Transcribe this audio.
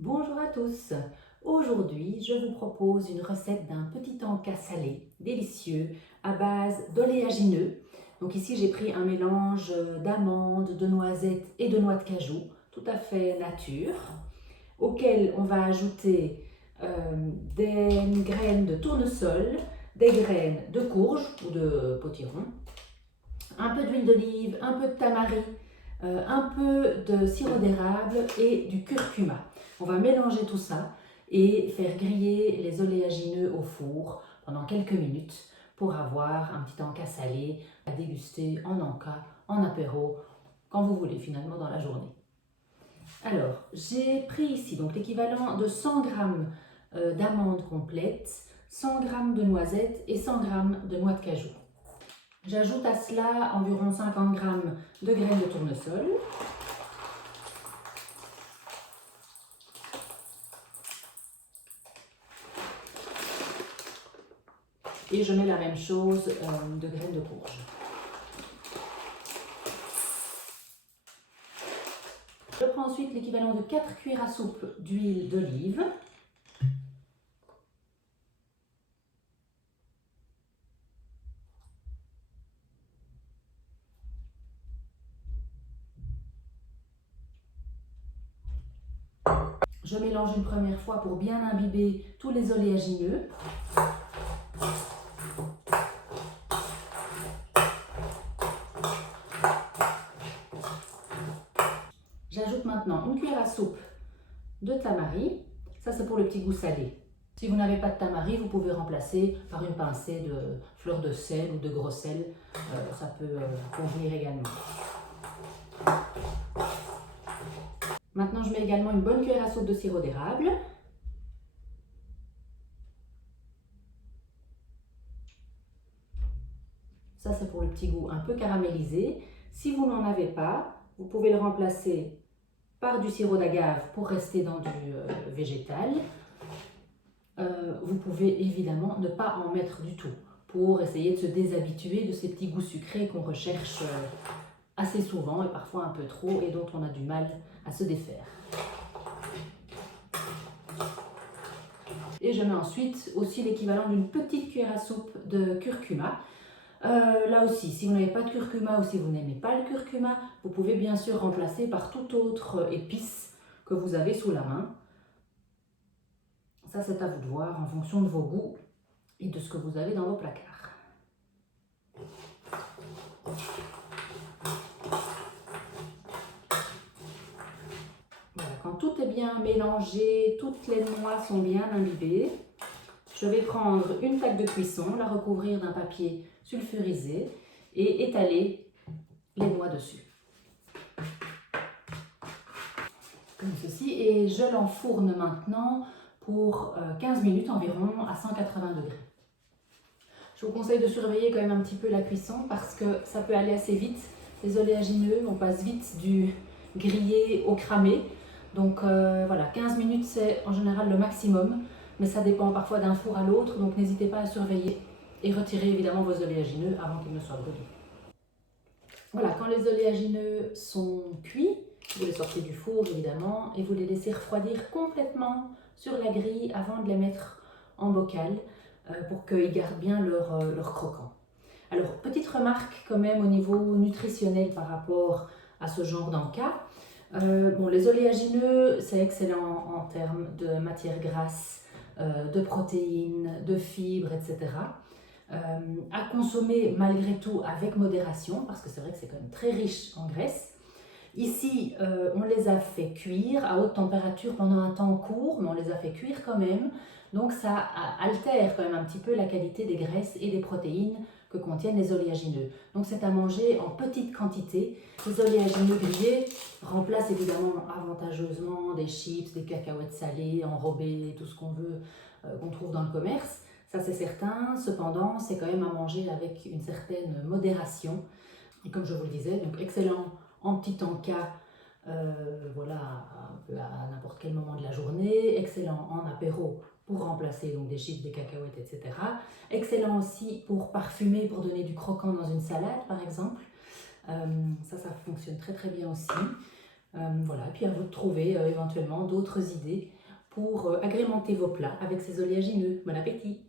Bonjour à tous. Aujourd'hui, je vous propose une recette d'un petit encas salé, délicieux, à base d'oléagineux. Donc ici, j'ai pris un mélange d'amandes, de noisettes et de noix de cajou, tout à fait nature, auquel on va ajouter des graines de tournesol, des graines de courge ou de potiron, un peu d'huile d'olive, un peu de tamarin, un peu de sirop d'érable et du curcuma. On va mélanger tout ça et faire griller les oléagineux au four pendant quelques minutes pour avoir un petit encas salé à déguster en encas, en apéro, quand vous voulez finalement dans la journée. Alors, j'ai pris ici donc l'équivalent de 100 g d'amandes complètes, 100 g de noisettes et 100 g de noix de cajou. J'ajoute à cela environ 50 g de graines de tournesol. Et je mets la même chose de graines de courge. Je prends ensuite l'équivalent de 4 cuillères à soupe d'huile d'olive. Je mélange une première fois pour bien imbiber tous les oléagineux. J'ajoute maintenant une cuillère à soupe de tamarin. Ça, c'est pour le petit goût salé. Si vous n'avez pas de tamarin, vous pouvez remplacer par une pincée de fleur de sel ou de gros sel. Ça peut convenir également. Maintenant, je mets également une bonne cuillère à soupe de sirop d'érable. Ça, c'est pour le petit goût un peu caramélisé. Si vous n'en avez pas, vous pouvez le remplacer par du sirop d'agave pour rester dans du végétal. Vous pouvez évidemment ne pas en mettre du tout pour essayer de se déshabituer de ces petits goûts sucrés qu'on recherche assez souvent et parfois un peu trop et dont on a du mal à se défaire. Et je mets ensuite aussi l'équivalent d'une petite cuillère à soupe de curcuma. Là aussi, si vous n'avez pas de curcuma ou si vous n'aimez pas le curcuma, vous pouvez bien sûr remplacer par toute autre épice que vous avez sous la main. Ça, c'est à vous de voir en fonction de vos goûts et de ce que vous avez dans vos placards. Voilà, quand tout est bien mélangé, toutes les noix sont bien imbibées, je vais prendre une plaque de cuisson, la recouvrir d'un papier sulfurisé et étaler les noix dessus. Comme ceci, et je l'enfourne maintenant pour 15 minutes environ à 180 degrés. Je vous conseille de surveiller quand même un petit peu la cuisson parce que ça peut aller assez vite. Les oléagineux, on passe vite du grillé au cramé. Donc voilà, 15 minutes c'est en général le maximum, mais ça dépend parfois d'un four à l'autre, donc n'hésitez pas à surveiller et retirer évidemment vos oléagineux avant qu'ils ne soient brûlés. Voilà, quand les oléagineux sont cuits, vous les sortez du four évidemment et vous les laissez refroidir complètement sur la grille avant de les mettre en bocal pour qu'ils gardent bien leur croquant. Alors, petite remarque quand même au niveau nutritionnel par rapport à ce genre d'encas. Bon, les oléagineux, c'est excellent en termes de matières grasses, de protéines, de fibres, etc. À consommer malgré tout avec modération, parce que c'est vrai que c'est quand même très riche en graisse. Ici, on les a fait cuire à haute température pendant un temps court, mais on les a fait cuire quand même. Donc ça altère quand même un petit peu la qualité des graisses et des protéines que contiennent les oléagineux. Donc c'est à manger en petite quantité. Les oléagineux grillés remplacent évidemment avantageusement des chips, des cacahuètes salées, enrobées, tout ce qu'on veut, qu'on trouve dans le commerce. Ça c'est certain, cependant c'est quand même à manger avec une certaine modération. Et comme je vous le disais, donc excellent en petit encas, voilà, un peu à n'importe quel moment de la journée, excellent en apéro pour remplacer donc des chips, des cacahuètes, etc. Excellent aussi pour parfumer, pour donner du croquant dans une salade par exemple. Ça fonctionne très très bien aussi. Voilà, et puis à vous de trouver éventuellement d'autres idées pour agrémenter vos plats avec ces oléagineux. Bon appétit!